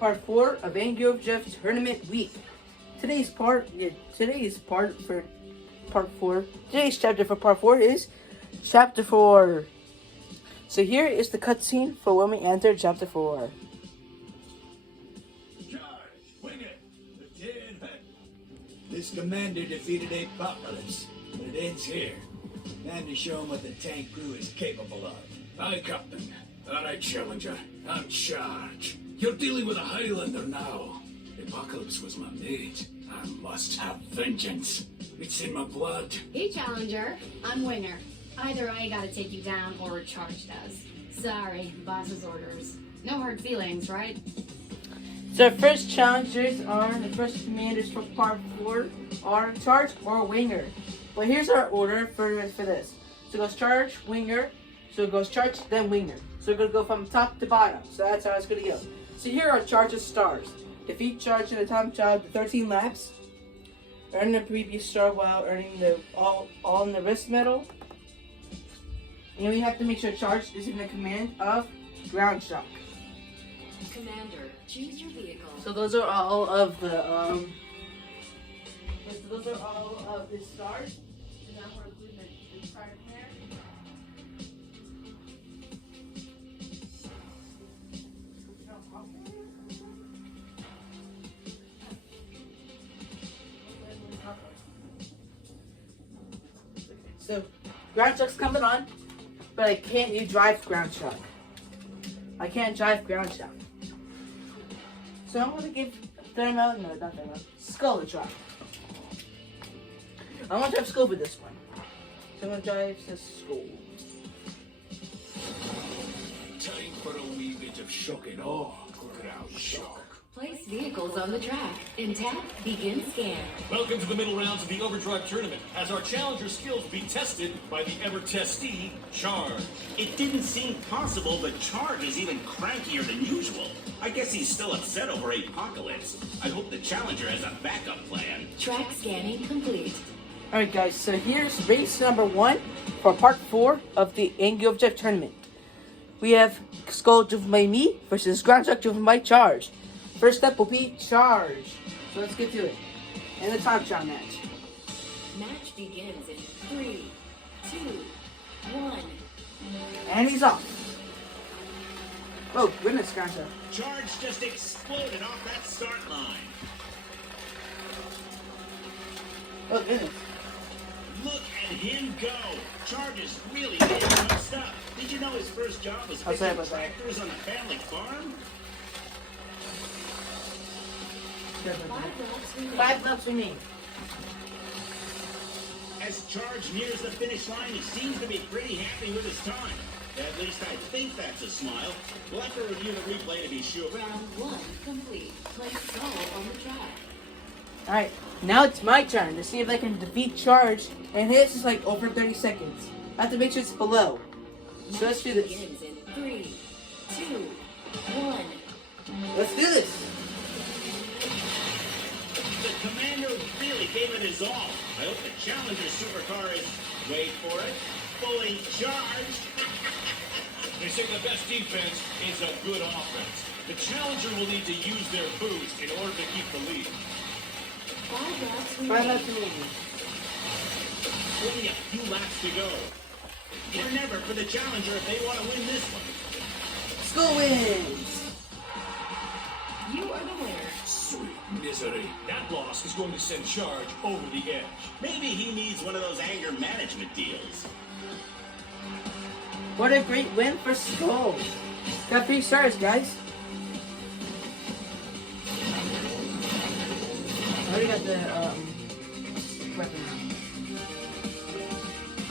part 4 of Overdrive Tournament Week. Today's part for part 4. Today's chapter for part 4 is chapter 4. So here is the cutscene for when we enter chapter 4. Charge! Wing it! The tin head. This commander defeated Apocalypse, but it ends here. Time to show him what the tank crew is capable of. Aye, Captain. Alright, Challenger. I'm charged. You're dealing with a Highlander now. Apocalypse was my mate. I must have vengeance. It's in my blood. Hey, Challenger. I'm Winger. Either I gotta take you down or Charge does. Sorry, boss's orders. No hard feelings, right? So first challengers are, the first commanders for part 4 are Charge or Winger. But here's our order for this. So it goes Charge, Winger. So it goes Charge, then Winger. So we're going to go from top to bottom. So that's how it's going to go. So here are Charge's stars. Defeat Charge in the top job 13 laps. Earn the previous star while earning the all in the wrist medal. And we have to make sure Charge is in the command of Ground Shock. Commander, choose your vehicle. So those are all of the stars. So now we're including the prior command. So Ground Shock's coming on, but I can't drive Ground Shock. I can't drive Ground Shock. So I'm going to give Skull a try. I want to drive Skull with this one. So I'm going to drive Skull. Time for a wee bit of shock and awe. Ground shock. Place vehicles on the track and tap Begin Scan. Welcome to the middle rounds of the Overdrive tournament, as our challenger skills will be tested by the ever-testy Charge. It didn't seem possible, but Charge is even crankier than usual. I guess he's still upset over Apocalypse. I hope the challenger has a backup plan. Track scanning complete. Alright guys, so here's race number 1 for part 4 of the Anki Overdrive tournament. We have Skull driven by me versus Ground Shock driven by Charge. First up will be Charge. So let's get to it. And the top shot match. Match begins in 3, 2, 1. And he's off. Oh, goodness, Ground Shock. Charge just exploded off that start line. Oh, goodness. Look at him go. Charge is really getting messed up. Did you know his first job was I'll say fixing about that. tractors on a family farm? 5 laps remain. As Charge nears the finish line, he seems to be pretty happy with his time. At least I think that's a smile. We'll have to review the replay to be sure. Round 1 complete. Place Skull on the track. Alright, now it's my turn to see if I can defeat Charge. And this is like over 30 seconds. I have to make sure it's below. So let's do this. Begins in 3, 2, 1. Let's do this. The commander really gave it his all. I hope the Challenger supercar is, wait for it, fully charged. They say the best defense is a good offense. The challenger will need to use their boost in order to keep the lead. 5 laps 5 remaining. laps remaining. Only a few laps to go. Remember, for the Challenger, if they want to win this one. Skull wins. You are the winner. Sweet misery. That loss is going to send Charge over the edge. Maybe he needs one of those anger management deals. What a great win for Skull. Got 3 stars, guys. I already got the weapon.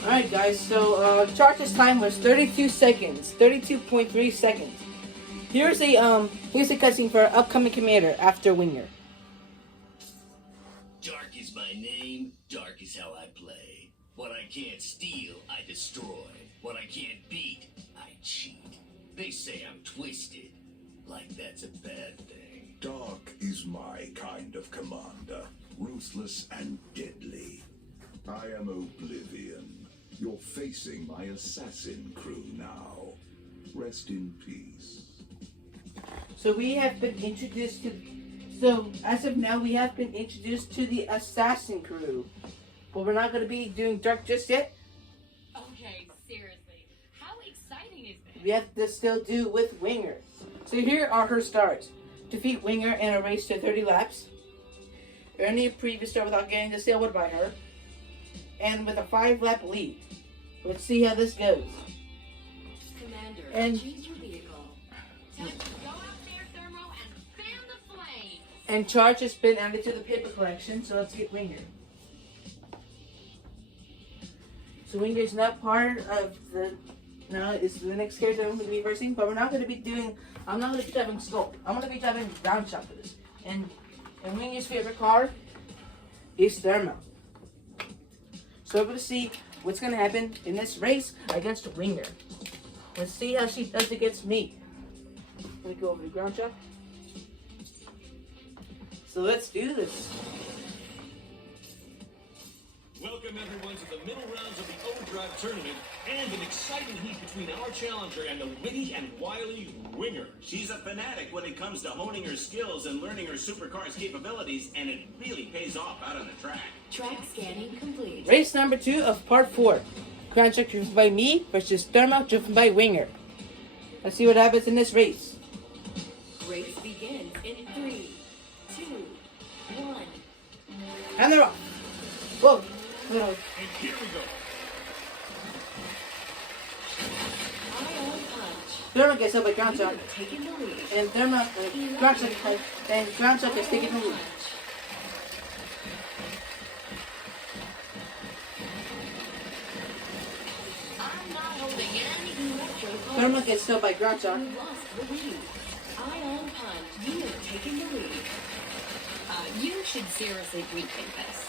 Alright guys, so Charge's time was 32 seconds. 32.3 seconds. Here's a cutscene for upcoming commander after Winger. Dark is my name, dark is how I play. What I can't steal, I destroy. What I can't beat, I cheat. They say I'm twisted, like that's a bad thing. Dark is my kind of commander, ruthless and deadly. I am Oblivion. You're facing my assassin crew now. Rest in peace. So we have been introduced to. So as of now, we have been introduced to the assassin crew, but we're not going to be doing Dark just yet. Okay, seriously. How exciting is this? We have to still do with Winger. So here are her stars. Defeat Winger in a race to 30 laps. Earn a previous star without getting the sailboat by her. And with a 5-lap lead. Let's see how this goes. Commander, And- choose your vehicle. Time to go out there, Thermo, and fan the flame. And Charge has been added to the paper collection, so let's get Winger. So Winger's not part of the. No, it's the next character I'm going to be versing, but we're not going to be doing. I'm not going to be driving Skull. I'm going to be driving Ground Shot for this. And Winger's favorite car is Thermo. So we're going to see what's going to happen in this race against Winger. Let's see how she does against me. Let me go over to Ground Shot. So let's do this. Welcome everyone to the middle rounds of the Overdrive tournament and an exciting heat between our challenger and the witty and wily Winger. She's a fanatic when it comes to honing her skills and learning her supercar's capabilities, and it really pays off out on the track. Track scanning complete. Race number 2 of part 4. Ground Check driven by me versus Thermo driven by Winger. Let's see what happens in this race. Race begins in 3, 2, 1. And they're off. Whoa. No. And here we go. Ion punch. Thermo gets up by Ground Check. Taking the lead. And Thermo, Ground Check is taking the lead. I'm not holding any electro pulse. Thermo gets killed by Ground Check. You lost the lead. Ion punch. You are taking the lead. You should seriously rethink this.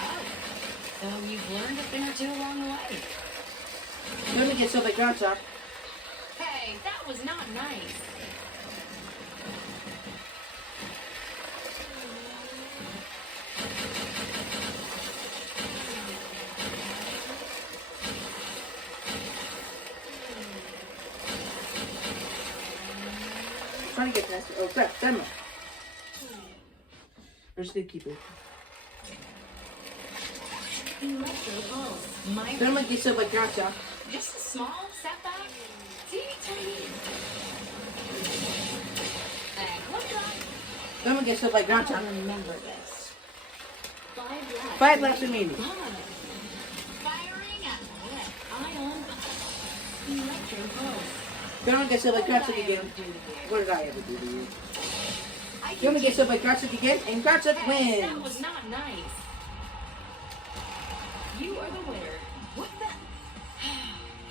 Oh, so you've learned a thing or two along the way. Thermo gets killed by Ground Check. Hey, that was not nice. Trying to get past it. Oh crap, Thermo. We're just gonna keep it. Electro pulse. My Thermo gets killed by Ground Check. just a small setback. Teeny tiny. What's up? Thermo gets killed by Ground Check. Remember this. 5 laps. 5 laps remaining. Firing at ion electro pulse. Thermo gets killed by Ground Check again. What did I ever do to you? Thermo gets killed by Ground Check again, and Ground Check Hey, that wins. was not nice. You are the winner. What the?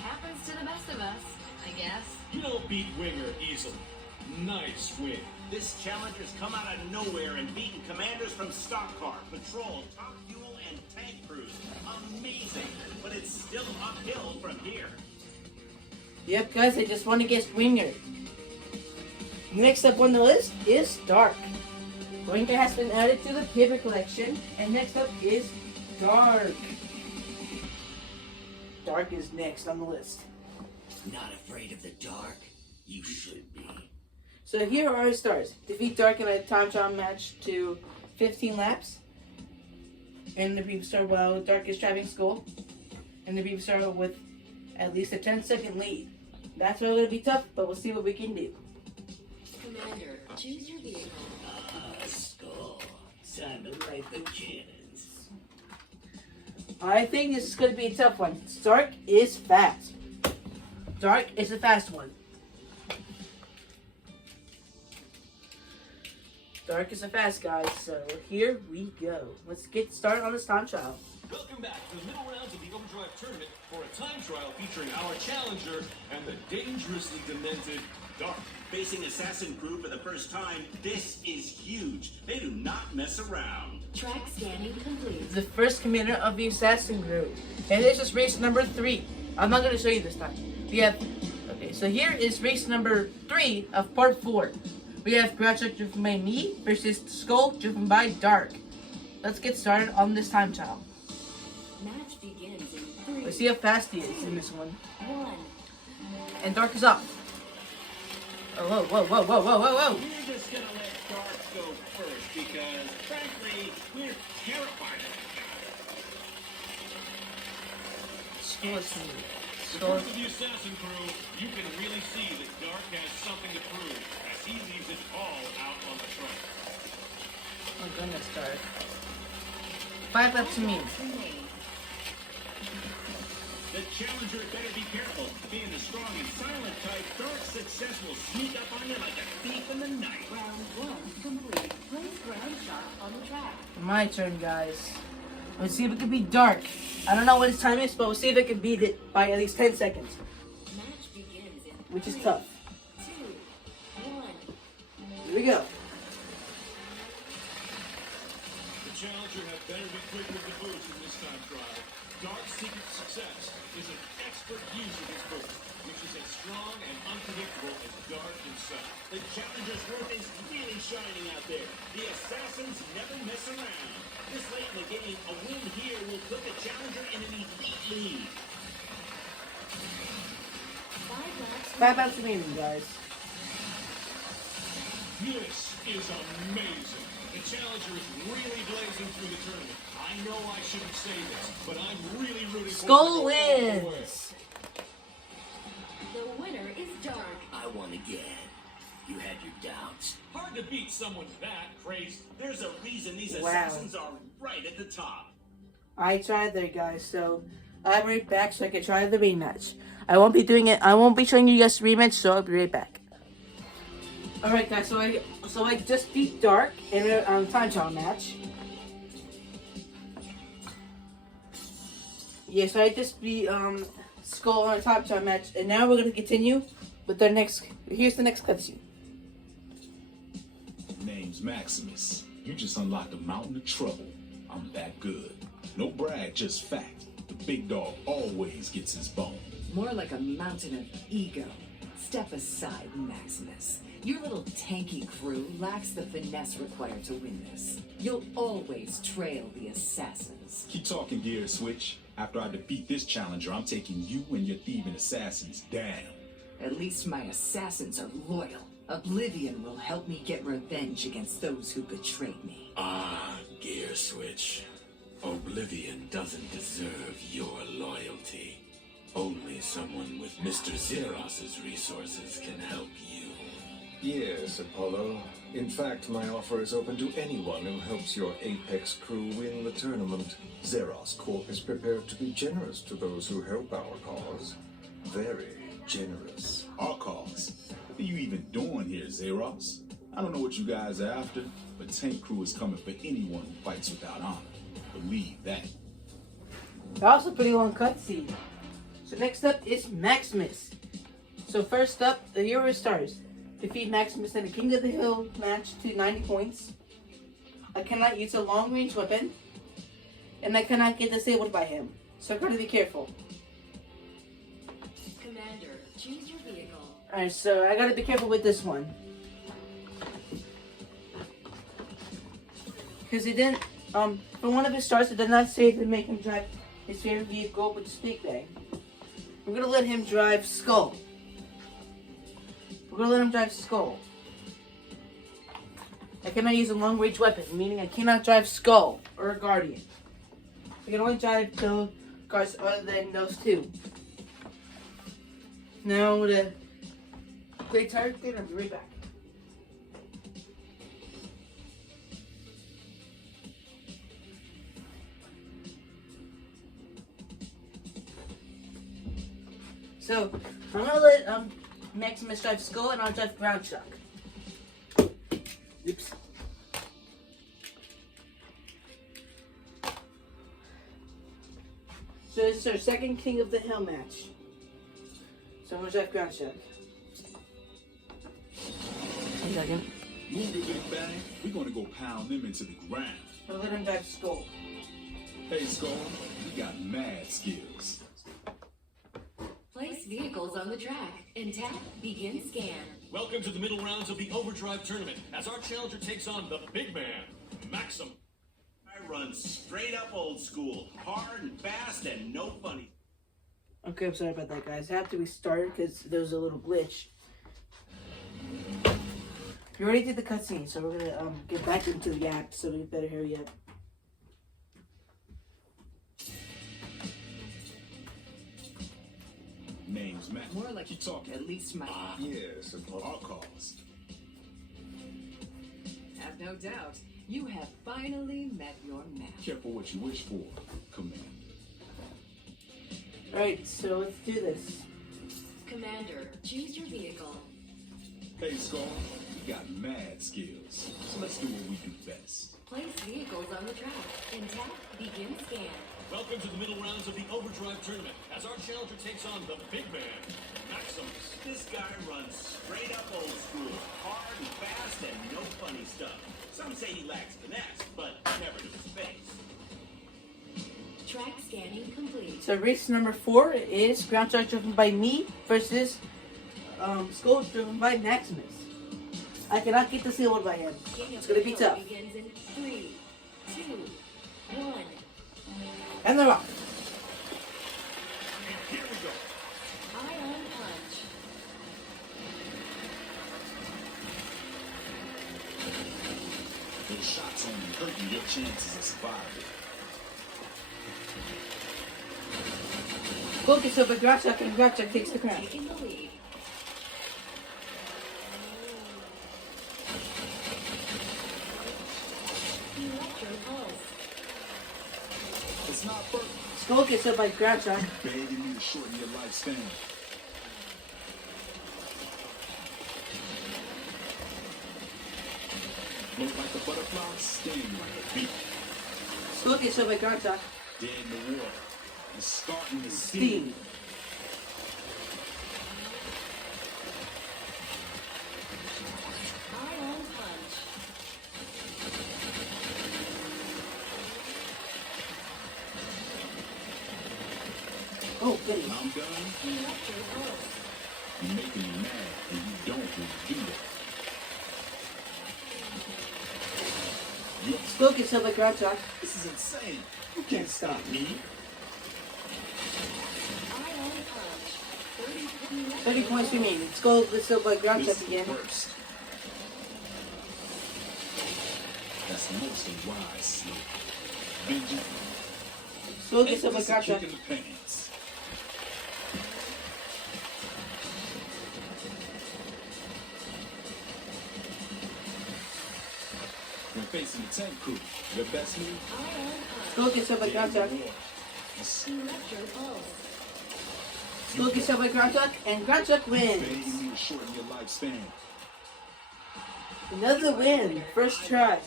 Happens to the best of us, I guess. You don't beat Winger easily. Nice win. This challenger's come out of nowhere and beaten commanders from stock car, patrol, top fuel, and tank crews. Amazing, but it's still uphill from here. Yep, guys, I just won against Winger. Next up on the list is Dark. Winger has been added to the paper collection, and next up is Dark. Dark is next on the list. Not afraid of the dark? You should be. So here are his stars. Defeat Dark in a time trial match to 15 laps. And the previous star while Dark is driving school. And the previous star with at least a 10-second lead. That's really going to be tough, but we'll see what we can do. Commander, choose your vehicle. Skull. Time to light the cannons. I think this is going to be a tough one. Dark is fast. Dark is a fast one. Dark is a fast guy, so here we go. Let's get started on this time trial. Welcome back to the middle rounds of the Overdrive tournament for a time trial featuring our challenger and the dangerously demented Dark. Facing assassin crew for the first time, this is huge. They do not mess around. Track scanning complete. The first commander of the assassin group. And this is race number 3. I'm not going to show you this time. We have... Okay, so here is race number 3 of part 4. We have Project driven by me versus Skull driven by Dark. Let's get started on this time trial. Match begins in 3, Let's see how fast he is in this one. 1. And Dark is up. Oh, whoa, whoa, whoa, whoa, whoa, whoa, whoa. We're just gonna let Dark go first because, frankly, we're terrified of him. Score me. The Score. first of the assassin crew, you can really see that Dark has something to prove as he leaves it all out on the track. Oh goodness, Dark. 5 left to me. The challenger better be careful. Being the strong and silent type, Dark's success will sneak up on you like a thief in the night. Round 1 complete. Place ground shot on the track. My turn, guys. Let's see if it can beat Dark. I don't know what his time is, but we'll see if it can beat it by at least 10 seconds. Match begins in Which is 3, tough. 2, 1. Here we go. The challenger had better be quick with the boots in this time trial. Dark's secret to success is an expert use of his boots, which is as strong and unpredictable as Dark himself. The challenger's worth is really shining out there. The assassins never mess around. This late in the game, a win here will put the challenger in an elite lead. 5 laps. 5 laps remaining, guys. This is amazing. The challenger is really blazing through the tournament. I know I shouldn't say this, but I'm really rooting for Skull him to go all the way. wins. The winner is Dark. I won again. You had your doubts. Hard to beat someone that crazy. There's a reason these Wow. assassins are right at the top. I tried there, guys, so I'll be right back so I can try the rematch. I won't be doing it. I won't be showing you guys the rematch, so I'll be right back. Alright, guys, so I just beat Dark in a time trial match. Yeah, so I just beat Skull on a time trial match, and now we're gonna continue with the next. Here's the next cutscene. Name's Maximus. You just unlocked a mountain of trouble. I'm that good. No brag, just fact. The big dog always gets his bone. More like a mountain of ego. Step aside, Maximus. Your little tanky crew lacks the finesse required to win this. You'll always trail the assassins. Keep talking, Gearswitch. After I defeat this challenger, I'm taking you and your thieving assassins down. At least my assassins are loyal. Oblivion will help me get revenge against those who betrayed me. Ah, Gearswitch. Oblivion doesn't deserve your loyalty. Only someone with Mr. Xeros's resources can help you. Yes, Apollo. In fact, my offer is open to anyone who helps your Apex crew win the tournament. Xeros Corp is prepared to be generous to those who help our cause. Very generous. Our cause? What are you even doing here, Xeros? I don't know what you guys are after, but Tank Crew is coming for anyone who fights without honor. Believe that. That was a pretty long cutscene. So next up is Maximus. So first up, the hero stars. Defeat Maximus in the King of the Hill match to 90 points. I cannot use a long-range weapon. And I cannot get disabled by him. So I've got to be careful. Commander, choose your vehicle. Alright, so I got to be careful with this one. Because it didn't, for one of his stars, it did not say to make him drive his favorite vehicle, which is Big Bang. We're going to let him drive Skull. We're going to let him drive Skull. I cannot use a long-range weapon, meaning I cannot drive Skull or a Guardian. I can only drive the cars other than those two. Now, the Great Tire Thing, I'll be right back. So, I'm gonna let Maximus drive Skull and I'll drive Ground Shock. Oops. So this is our second King of the Hill match. So I'm gonna drive Ground Shock. 1 second. Move it, Big Bang. We're gonna go pound them into the ground. I'll let him drive Skull. Hey, Skull, we got mad skills. Place vehicles on the track and tap begin scan. Welcome to the middle rounds of the Overdrive tournament as our challenger takes on the big man, Maximus. I run straight up old school, hard and fast and no funny. Okay, I'm sorry about that, guys. I have to restart because there was a little glitch. We already did the cutscene, so we're gonna get back into the act. So we better hurry up. Name's Matt. More like you talking. at least my. Yes, Apollo. Our cause. Have no doubt, you have finally met your match. Careful what you wish for, Commander. Alright, so let's do this. Commander, choose your vehicle. Hey, Scar, you got mad skills, so let's do what we do best. Place vehicles on the track. Intact, begin scan. Welcome to the middle rounds of the Overdrive tournament, as our challenger takes on the big man, Maximus. This guy runs straight up old school, hard and fast and no funny stuff. Some say he lacks finesse, but never to his face. Track scanning complete. So race number 4 is ground track driven by me versus Skull driven by Maximus. I cannot get the seal by him. It's gonna be tough. Begins in 3, 2, 1. And they're off. Here we go. Ion punch. Those shots only hurting your chances of survival. Skull gets up a ground track and ground track takes the crown. Taking the lead. Electro pulse. It's not perfect. Skull gets up by ground track. Begging you to shorten your lifespan. Float like a butterfly, sting like a bee. Skull gets up by ground track. Dead in the water. It's starting to Steam. sting. Ion punch. Oh, goody. I'm done. Electro pulse. You're making me mad, and you don't want to do that. Skull gets up by ground track. This is insane. You can't stop me. Ion punch. 30 points remaining. Skull gets up by ground This track is again. worst. That's most of wise sleep. Benji, Skull gets up by this a ground kick track. in the pants. When facing the tank crew, your best move, Ion punch. Skull gets up by ground track. Electro pulse. Skull gets up by ground track, and ground track wins. begging you to shorten your lifespan. Another win. First try.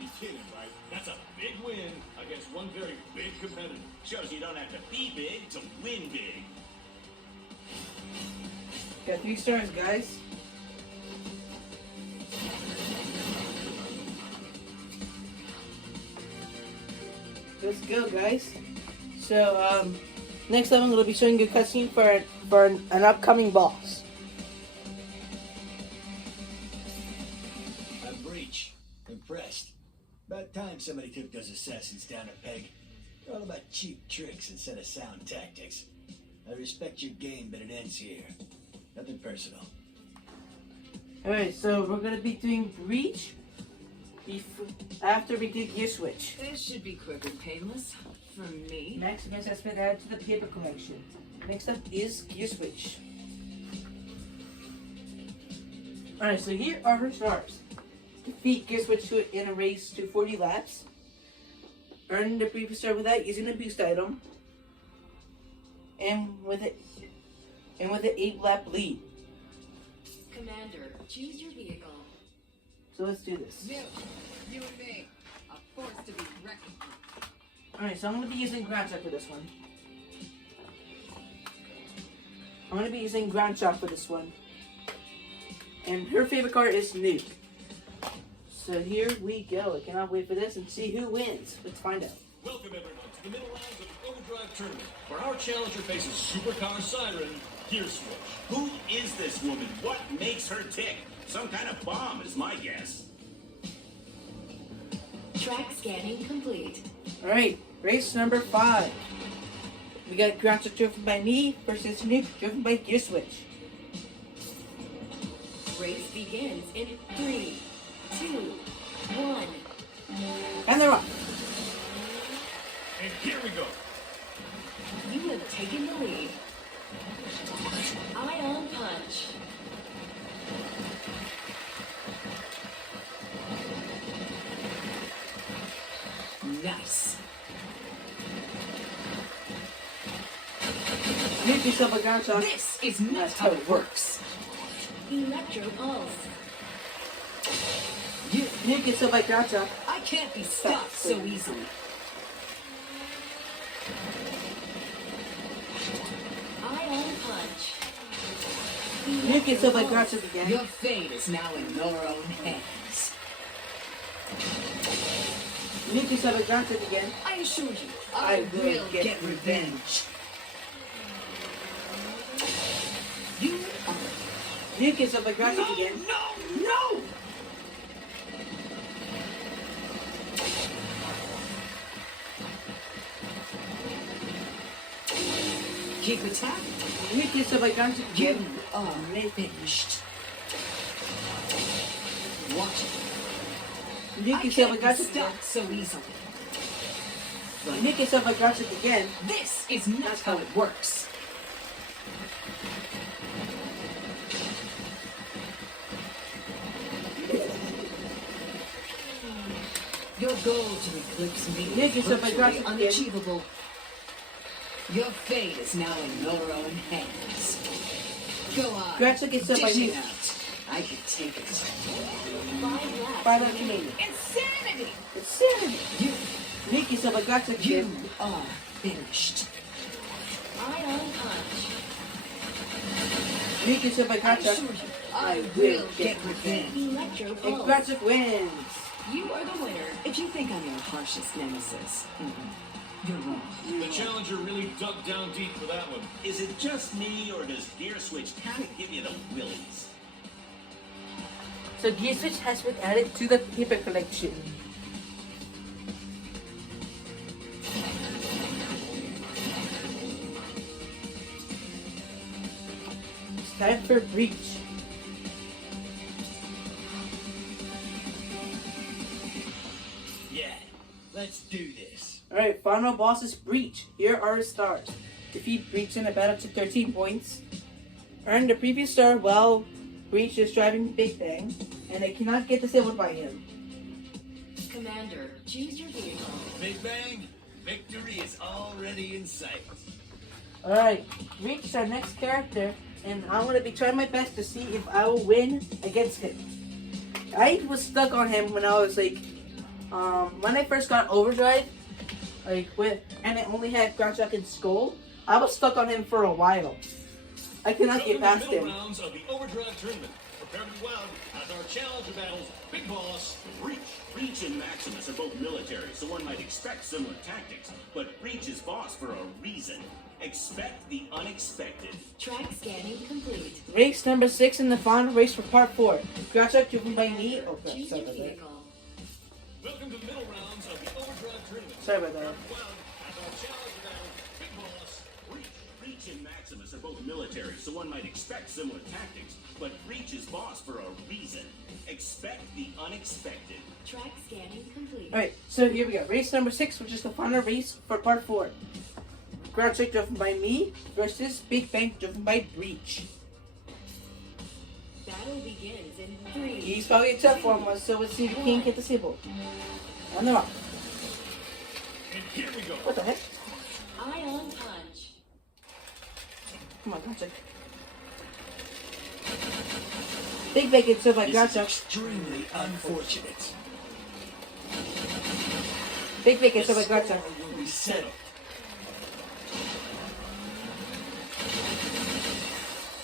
Be kidding, right? That's a big win against one very big competitor. Shows you don't have to be big to win big. Got 3 stars, guys. Let's go, guys. So, next time I'm going to be showing you a cutscene for an upcoming boss. I'm Breach. Impressed. About time somebody took those assassins down a peg. They're all about cheap tricks instead of sound tactics. I respect your game, but it ends here. Nothing personal. Alright, so we're going to be doing Breach after we do Gearswitch. This should be quick and painless for me. Maximus has been added to the paper collection. Next up is Gearswitch. Alright, so here are her stars. Defeat Gearswitch in a race to 40 laps. Earn the previous star without using a boost item. And with an 8-lap lead. Commander, choose your vehicle. So let's do this. You and me, a force to be reckoned with. Alright, so I'm going to be using ground shock for this one. And her favorite card is Nuke. So here we go. I cannot wait for this and see who wins. Let's find out. Welcome, everyone, to the middle rounds of the Overdrive tournament, where our challenger faces supercar siren, Gearswitch. Who is this woman? What makes her tick? Some kind of bomb is my guess. Track scanning complete. Alright, race number 5. We got Gearswitch driven by me versus Nuke driven by Gearswitch. Race begins in 3, 2, 1. And they're off. And here we go. You have taken the lead. Ion Punch. Nice. Nuke yourself a ground shock. This is not how it works. Electro Pulse. Nuke yourself a ground shock. I can't be stopped so easily. Ion Punch. Nuke yourself a ground shock again. Your fate is now in your own hands. Nuke yourself a ground shock again. I assure you, I will get revenge. You are... Nuke yourself a ground shock again. No! Keep attacking. Nuke yourself a ground shock You again. are finished. Watch it. Nuke I yourself a can't ground be shock again. stopped so easily. Nuke yourself a ground shock again. This is not how it works. Your goal to eclipse me Nuke is yourself a virtually ground shock again. unachievable. Your fate is now in your own hands. Go on. Ground shock yourself by dish it nuke. out. I can take it. 5 laps remaining. Insanity! Insanity. You Nuke yourself a ground shock again. are finished. Ion Punch. Nuke yourself a I ground shock. assure you, I will get revenge. Electro And Pulse. ground shock wins. You are the winner. If you think I'm your harshest nemesis, you're wrong. The challenger really dug down deep for that one. Is it just me, or does Gearswitch kind of give you the willies? So Gearswitch has been added to the paper collection. It's time for Breach. Yeah, let's do this. Alright, final boss is Breach. Here are his stars. Defeat Breach in a battle to 13 points. Earn the previous star while Breach is driving Big Bang, and it cannot get disabled by him. Commander, choose your vehicle. Big Bang, victory is already in sight. Alright, Breach is our next character, and I'm going to be trying my best to see if I will win against him. I was stuck on him when I was like, when I first got Overdrive, and it only had Ground Shock and Skull, I was stuck on him for a while. I could not get past Welcome to the him. middle rounds of the Overdrive tournament. Prepare to be wild as our challenger battles Big Boss, Breach. Breach and Maximus are both military, so one might expect similar tactics. But Breach is boss for a reason. Expect the unexpected. Track scanning complete. Race number 6 in the final race for part 4. Ground Shock driven by me. Oh, crap, Choose sorry your about that. vehicle. Welcome to the middle rounds of the Overdrive tournament. Sorry about that. Wild as our challenger battles Big Boss, Breach. Breach and Maximus are both military, so one might expect similar tactics. But Breach is boss for a reason. Expect the unexpected. Track scanning complete. Alright, so here we go. Race number 6, which is the final race for part 4. Ground Shock driven by me versus Big Bang driven by Breach. Battle begins in 3. He's probably a tough one, so let's see if he can get disabled. On the rock. And here we go. What the heck? Ion Punch. Come on, Ground Shock. Big Bang gets hit by Ground This is Shock. extremely unfortunate. Big Bang gets The hit by Ground score Shock. will be settled.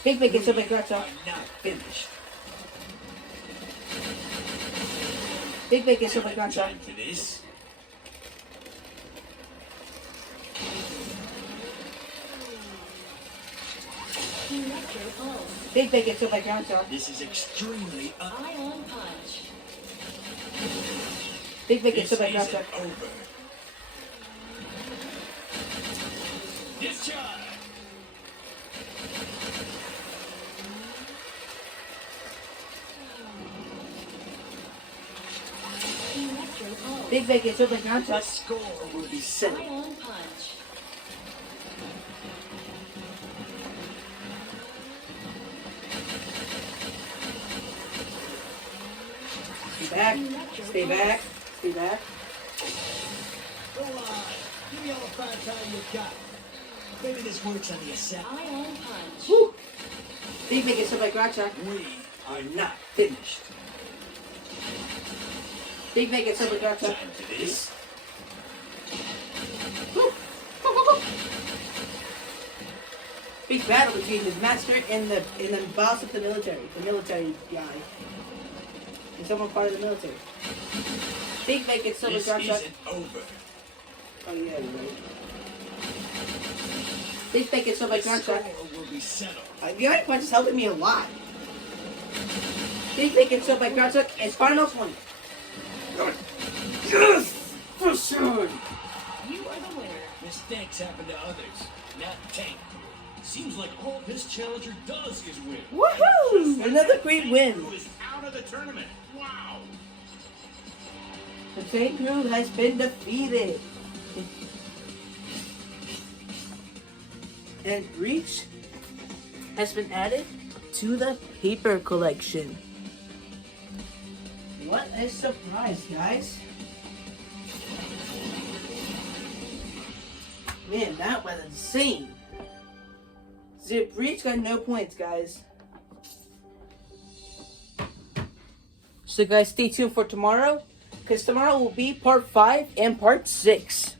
Big Bang gets hit by Ground Shock. I'm not finished. Big Bang gets hit by Ground Shock. Time for this. Electro Pulse. Big Bang gets hit by Ground Shock. This is extremely Ion Punch. Big Bang gets This hit by Ground isn't Shock. over. This Big Bacon, so like ground The chuck. score will be settled. Ion punch. Stay back. Stay back. Stay back. Go on. Give me all the firepower you got. Maybe this works on the assassin. Ion punch. Woo! Big Bacon, so like ground chuck. We are not finished. Big Bacon, so like ground chuck. Time for this. Big battle between his master and the boss of the military guy. And someone part of the military. Big Bacon, silver This drop shot. isn't over. Oh yeah, you're right. Big Bacon, silver The drop score shot. will be settled. The Iron Punch is helping me a lot. Big Bacon, silver drop shot, and final 20. Yes! For sure! You are the winner. Mistakes happen to others, not Tank. Seems like all this challenger does is win. Woohoo! Another great win. Who is out of the tournament? Wow. The Tank Crew has been defeated. And Reach has been added to the paper collection. What a surprise, guys. Man, that was insane. Zip Reach got no points, guys. So guys, stay tuned for tomorrow, because tomorrow will be part 5 and part 6.